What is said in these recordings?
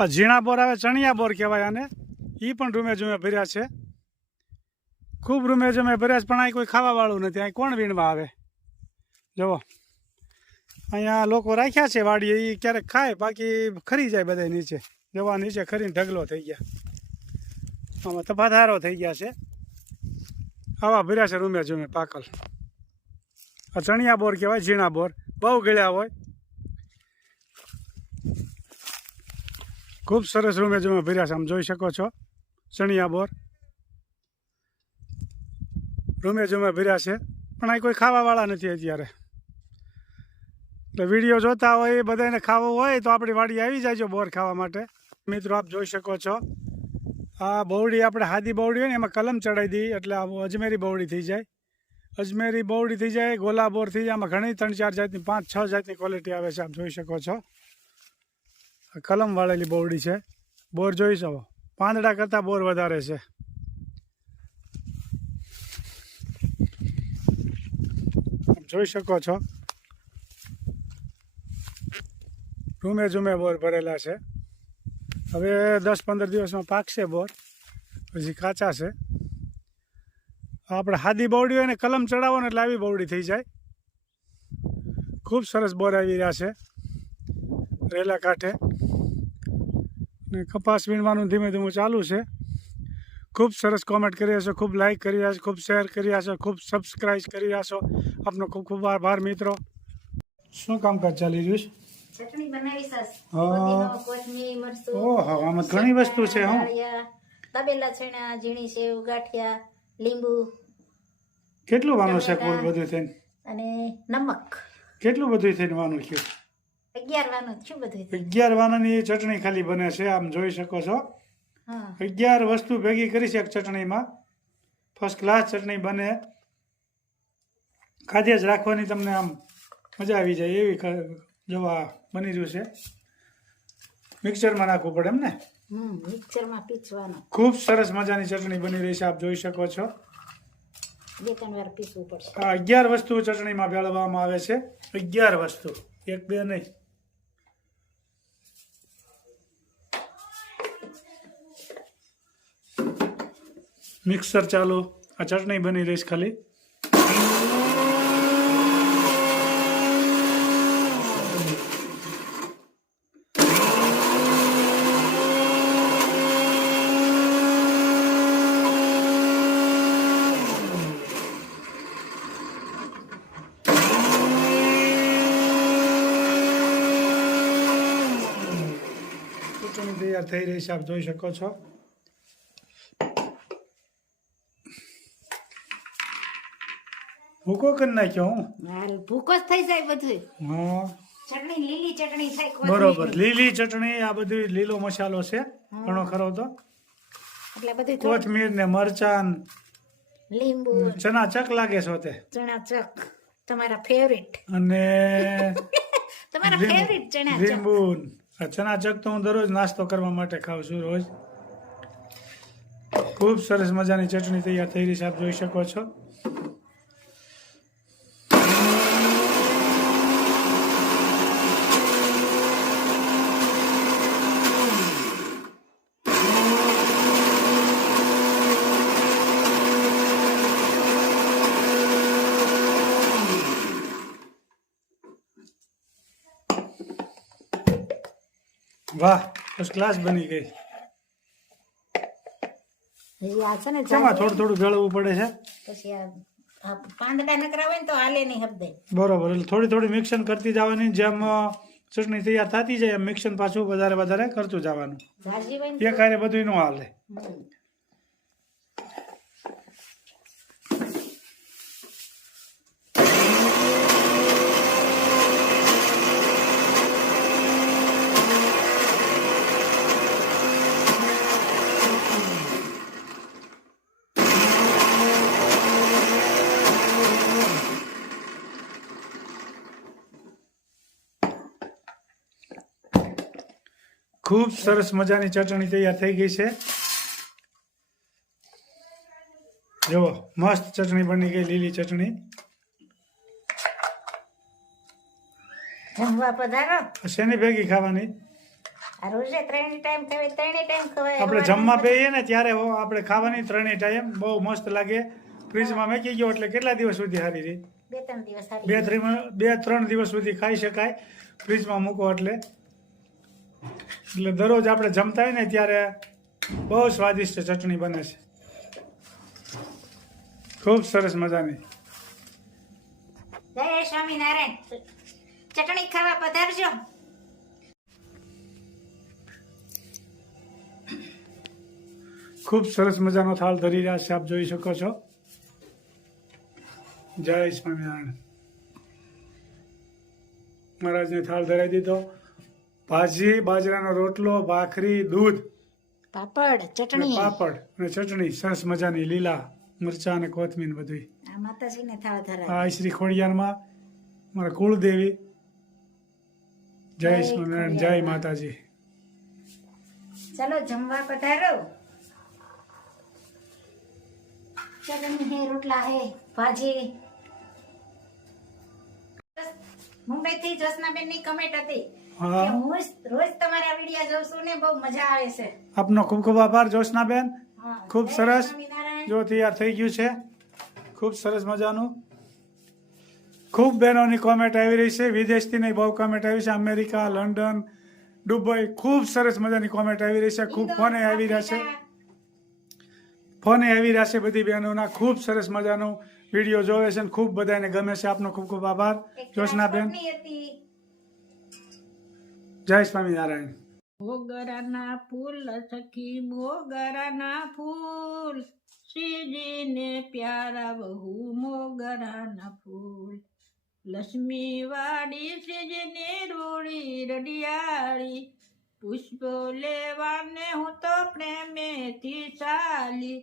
આ ઝીણા બોર આવે, ચણિયા બોર કહેવાય આને. એ પણ રૂમે જુમે ભર્યા છે. ખૂબ રૂમે જુમે ભર્યા છે, પણ અહીં કોઈ ખાવાવાળું નથી. અહીં કોણ વીણવા આવે? જુઓ. અહીંયા લોકો રાખ્યા છે વાડીએ એ ક્યારેક ખાય, બાકી ખરી જાય બધા નીચે. જવા નીચે ખરીને ઢગલો થઈ ગયા. આમાં તફાધારો થઈ ગયા છે. આવા ભર્યા છે રૂમે જુમે પાકલ. આ ચણિયા બોર કહેવાય, ઝીણા બોર. બહુ ગળ્યા હોય. ખૂબ સરસ રૂમે જુમે ભર્યા છે, આમ જોઈ શકો છો. ચણિયા બોર. રૂમે જુમે ભર્યા છે, પણ અહીં કોઈ ખાવાવાળા નથી અત્યારે. એટલે વીડિયો જોતા હોય, એ બધાને ખાવું હોય, તો આપણી વાડી આવી જાયજો બોર ખાવા માટે. મિત્રો, આપ જોઈ શકો છો. આ બવડી આપણે હાદી બવડી હોય ને, એમાં કલમ ચડાવી દઈએ એટલે આ અજમેરી બવડી થઈ જાય. અજમેરી બવડી થઈ જાય, ગોલા બોર થઈ જાય આમાં ઘણી ત્રણ ચાર જાતની, પાંચ છ જાતની ક્વોલિટી આવે છે, આપ જોઈ શકો છો. કલમ વાળેલી બોરડી છે. બોર જોઈ શકો. પાંદડા કરતાં બોર વધારે છે. જોઈ શકો છો. ઝૂમે ઝૂમે બોર ભરેલા છે. હવે દસ પંદર દિવસમાં પાકશે બોર. પછી કાચા છે. આપણે હાદી બવડી હોય ને કલમ ચડાવો ને એટલે આવી બવડી થઈ જાય. ખૂબ સરસ બોર આવી રહ્યા છે. રેલા કાંઠે. ને કપાસ વીણવાનું ધીમે ધીમે ચાલુ છે. ખૂબ સરસ કોમેન્ટ કરી હશો છો ખૂબ લાઈક કરી છો ખૂબ શેર કરી છો ખૂબ સબસ્ક્રાઈબ કરી હશો. છો આપનો ખૂબ ખૂબ આભાર મિત્રો. શું કામકાજ ચાલી રહ્યું છે? ચટણી બનાવી સસ. હા. પુદીનો કોથમીર મરચું ઓહો આમાં ઘણી વસ્તુ છે હો. તબેલા ચણા ઝીણી સેવ ગાંઠિયા લીંબુ. કેટલું વાનું છે કુલ બધું થઈને? અને નમક. કેટલું બધું થઈને વાનું થયું અગિયાર વાનાની ચટણી ખાલી બને છે આમ જોઈ શકો છો. અગિયાર વસ્તુ ભેગી કરી છે એક ચટણીમાં. ફર્સ્ટ ક્લાસ ચટણી બને. ખાધે જ રાખવાની તમને આમ મજા આવી જાય એવી જોવા બની રહ્યું છે. મિક્સરમાં નાખવું પડે એમ ને? મિક્સરમાં પીસવાનું. ખૂબ સરસ મજાની ચટણી બની રહી છે આપ જોઈ શકો છો. બે ત્રણ વાર પીસવું પડશે. અગિયાર વસ્તુ ચટણીમાં ભેળવવામાં આવે છે. અગિયાર વસ્તુ એક બે નહીં. મિક્સર ચાલુ. આ ચટણી બની રહીશ ખાલી. તૈયાર થઈ રહી છે, આપ જોઈ શકો છો. ભૂકો કરી નાખ્યો હું. ભૂકો જ થઈ જાય બધું હા. ચટણી લીલી ચટણી થાય બરોબર. લીલી ચટણી આ બધું લીલો મસાલો છે. ઘણો ખરો તો. એટલે બધી કોથમીર ને મરચાં લીંબુ. ચના ચક લાગે છો તે ચણા ચક. તમારા ફેવરિટ અને તમારા ફેવરિટ ચણા ચક. લીંબુ આ ચના ચક તો હું દરરોજ નાસ્તો કરવા માટે ખાઉં છું રોજ. ખૂબ સરસ મજાની ચટણી તૈયાર થઈ રહી છે આપ જોઈ શકો છો. વાહ ફર્સ્ટ ક્લાસ બની ગઈ. હજી આ છે ને શેમાં થોડું થોડું ભેળવવું પડે છે? પછી આ પાંદડા નકરા હોય ને તો હાલે નહીં હબદે બરોબર એટલે થોડી થોડી મિક્સન કરતી જવાની જેમ ચટણી તૈયાર થતી જાય એમ મિક્સન પાછું વધારે વધારે કરતું જવાનું. એક હારે બધું ન હાલે. ખૂબ સરસ મજાની ચટણી તૈયાર થઈ ગઈ છે. જુઓ મસ્ત ચટણી બની ગઈ લીલી ચટણી. શેની ભેગી ખાવાની? આપણે જમવા બેહીએ ને ત્યારે આપણે ખાવાની ત્રણેય ટાઈમ બહુ મસ્ત લાગે. ફ્રીજમાં મેકી ગયો એટલે કેટલા દિવસ સુધી સારી રહી? બે ત્રણ દિવસ બે ત્રણ દિવસ સુધી ખાઈ શકાય. ફ્રીજમાં મૂકો એટલે. એટલે દરરોજ આપણે જમતા હોય ને ત્યારે બહુ સ્વાદિષ્ટ ચટણી બને છે. ખૂબ સરસ મજાની. જય સ્વામિનારાયણ. ચટણી ખાવા પધારજો. ખૂબ સરસ મજાનો થાળ ધરી રહ્યા છે આપ જોઈ શકો છો. જય સ્વામિનારાયણ. મહારાજને થાળ ધરાવી દીધો. ભાજી બાજરાનો રોટલો ભાખરી દૂધ પાપડ ચટણી. પાપડ અને ચટણી. સરસ મજાની લીલા મરચા અને કોથમીર બધું આ માતાજીને થાળ ધરાવે. આ શ્રી ખોડિયારમાં મારા કુળદેવી. જય સ્વામિનારાયણ જય માતાજી. ચાલો જમવા પધારો. ચટણી હે રોટલા હે ભાજી. મુંબઈ થી જોશનાબેનની કમેન્ટ હતી. હા. હું રોજ તમારા વીડિયો જોઉં છું ને બહુ મજા આવે છે. આપનો ખૂબ ખૂબ આભાર જોશના બેન. ખૂબ સરસ. જો તૈયાર થઈ ગયું છે. ખૂબ સરસ મજાનું. ખૂબ બહેનોની કોમેન્ટ આવી રહી છે. વિદેશથી નહીં બહુ કોમેન્ટ આવી છે. અમેરિકા લંડન દુબઈ ખૂબ સરસ મજાની કોમેન્ટ આવી રહી છે. ખૂબ ફોને આવી રહ્યા છે. ફોને આવી રહ્યા છે બધી બહેનોના. ખૂબ સરસ મજાનું વીડિયો જોવે છે અને ખૂબ બધાને ગમે છે. આપનો ખૂબ ખૂબ આભાર. જોશના હતી. જય સ્વામિનારાયણ મોગરાના ફૂલ સખી મોગરાના ફૂલ શ્રીજીને પ્યારા બહુ મોગરાના ફૂલ લક્ષ્મી વાડી શ્રીજીની રૂડી રડિયાળી પુષ્પો લેવાને હું તો પ્રેમેથી ચાલી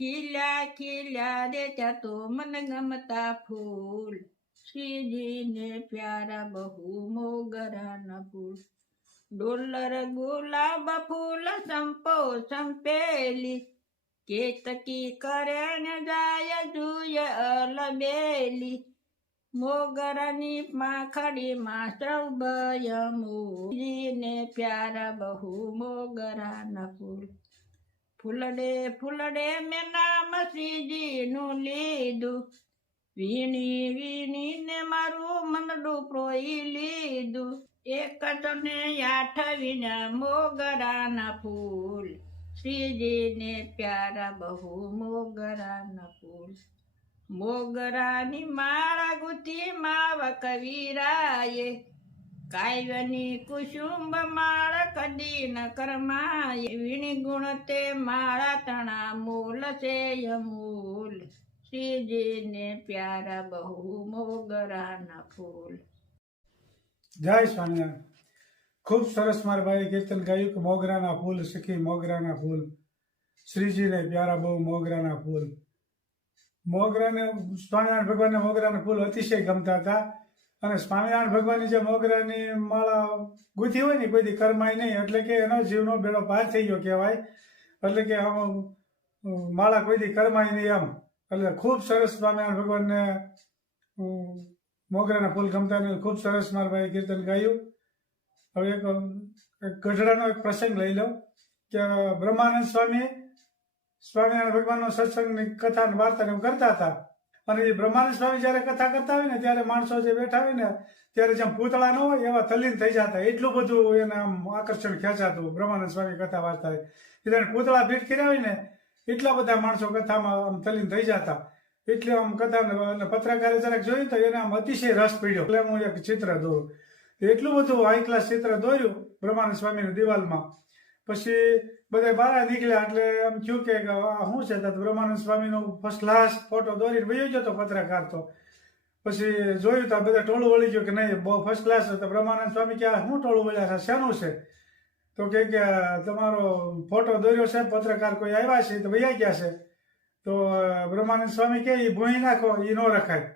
ખીલ્યા ખીલ્યા રે ત્યાં તો મન ગમતા ફૂલ શ્રીજીને પ્યારા બહુ મોગરાના ફૂલ. ડોલર, ગુલાબ ફૂલ સંપો સંપેલી. કેતકી કરે ને જાય જુય અલબેલી. મોગરની પાંખડીમાં સૌભય મોજીને પ્યારા બહુ મોગરાના ફૂલ. ફૂલડે ફૂલડે મેં નામ શ્રીજીનું લીધું. વીણી વીણીને મારું મંદડું પ્રોઈ લીધું. એક તને આઠવીના મોગરાના ફૂલ. શ્રીજીને પ્યારા બહુ મોગરાના ફૂલ. મોગરાની માળા ગુથી માવ કવિરાયે કાવ્યની કુસુંબ માળ કદી ન કરમાય. વીણી ગુણ તે માળા તણા મૂલ છે અમૂલ શ્રીજીને પ્યારા બહુ મોગરાના ફૂલ. જય સ્વામિનારાયણ. ખૂબ સરસ મારા ભાઈ કીર્તન ગાયું કે મોગરાના ફૂલ સખી મોગરાના ફૂલ. શ્રીજીને પ્યારા બહુ મોગરાના ફૂલ. મોગરાને, સ્વામિનારાયણ ભગવાનને મોગરાના ફૂલ અતિશય ગમતા હતા. અને સ્વામિનારાયણ ભગવાનની જે મોગરાની માળા ગુથી હોય ને કોઈ દી કરમાય નહીં. એટલે કે એનો જીવનો બેડો પાર થઈ ગયો કહેવાય. એટલે કે આમ માળા કોઈ દી કરમાય નહીં એમ. એટલે ખૂબ સરસ સ્વામિનારાયણ ભગવાનને મોગરાના ફૂલ ગમતા ને ખૂબ સરસ મારા ભાઈ કીર્તન ગાયું. હવે એક ગઢડાનો એક પ્રસંગ લઈ લઉં. કે બ્રહ્માનંદ સ્વામી સ્વામિનારાયણ ભગવાનનો સત્સંગની કથા વાર્તાને એવું કરતા હતા. અને એ બ્રહ્માનંદ સ્વામી જ્યારે કથા કરતા હોય ને, ત્યારે માણસો જે બેઠા હોય ને, ત્યારે જેમ પૂતળા ન હોય, એવા તલ્લીન થઈ જતા. એટલું બધું એને આમ આકર્ષણ ખેંચાતું બ્રહ્માનંદ સ્વામી કથા વાર્તા. એટલે પૂતળા ભેટ કર્યા હોય ને એટલા બધા માણસો કથામાં આમ તલીન થઈ જતા. એટલે આમ કથા પત્રકાર જરાક જોયું તો એને આમ અતિશય રસ પડ્યો. એટલે હું એક ચિત્ર દોરું. એટલું બધું હાઈ ક્લાસ ચિત્ર દોર્યું બ્રહ્માનંદ સ્વામીની દિવાલમાં. પછી બધા બહાર નીકળ્યા એટલે એમ થયું કે આ શું છે? તો બ્રહ્માનંદ સ્વામીનો ફર્સ્ટ ક્લાસ ફોટો દોરીને વયો તો પત્રકાર તો. પછી જોયું તો બધા ટોળું વળી ગયું કે નહીં, બહુ ફર્સ્ટ ક્લાસ તો બ્રહ્માનંદ સ્વામી કે શું ટોળું વળ્યા છે? શેનું છે? તો કે કે, તમારો ફોટો દોર્યો છે, પત્રકાર કોઈ આવ્યા છે, તો ભૈયા ગયા છે. તો બ્રહ્માનંદ સ્વામી કે એ ભોઈ નાખો એ ન રખાય.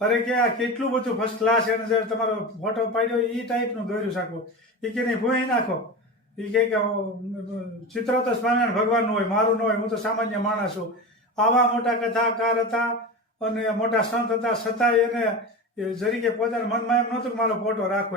અરે કે, આ કેટલું બધું ફર્સ્ટ ક્લાસ એને જે તમારો ફોટો પાડ્યો એ ટાઈપનું દોર્યું શકો એ કે નહીં ભોઈ નાખો. એ કે ચિત્ર તો સ્વામિનારાયણ ભગવાનનું હોય, મારું ન હોય, હું તો સામાન્ય માણસ છું. આવા મોટા કથાકાર હતા અને મોટા સંત હતા, છતાંય એને જરીકે પોતાના મનમાં એમ નહોતું કે મારો ફોટો રાખવો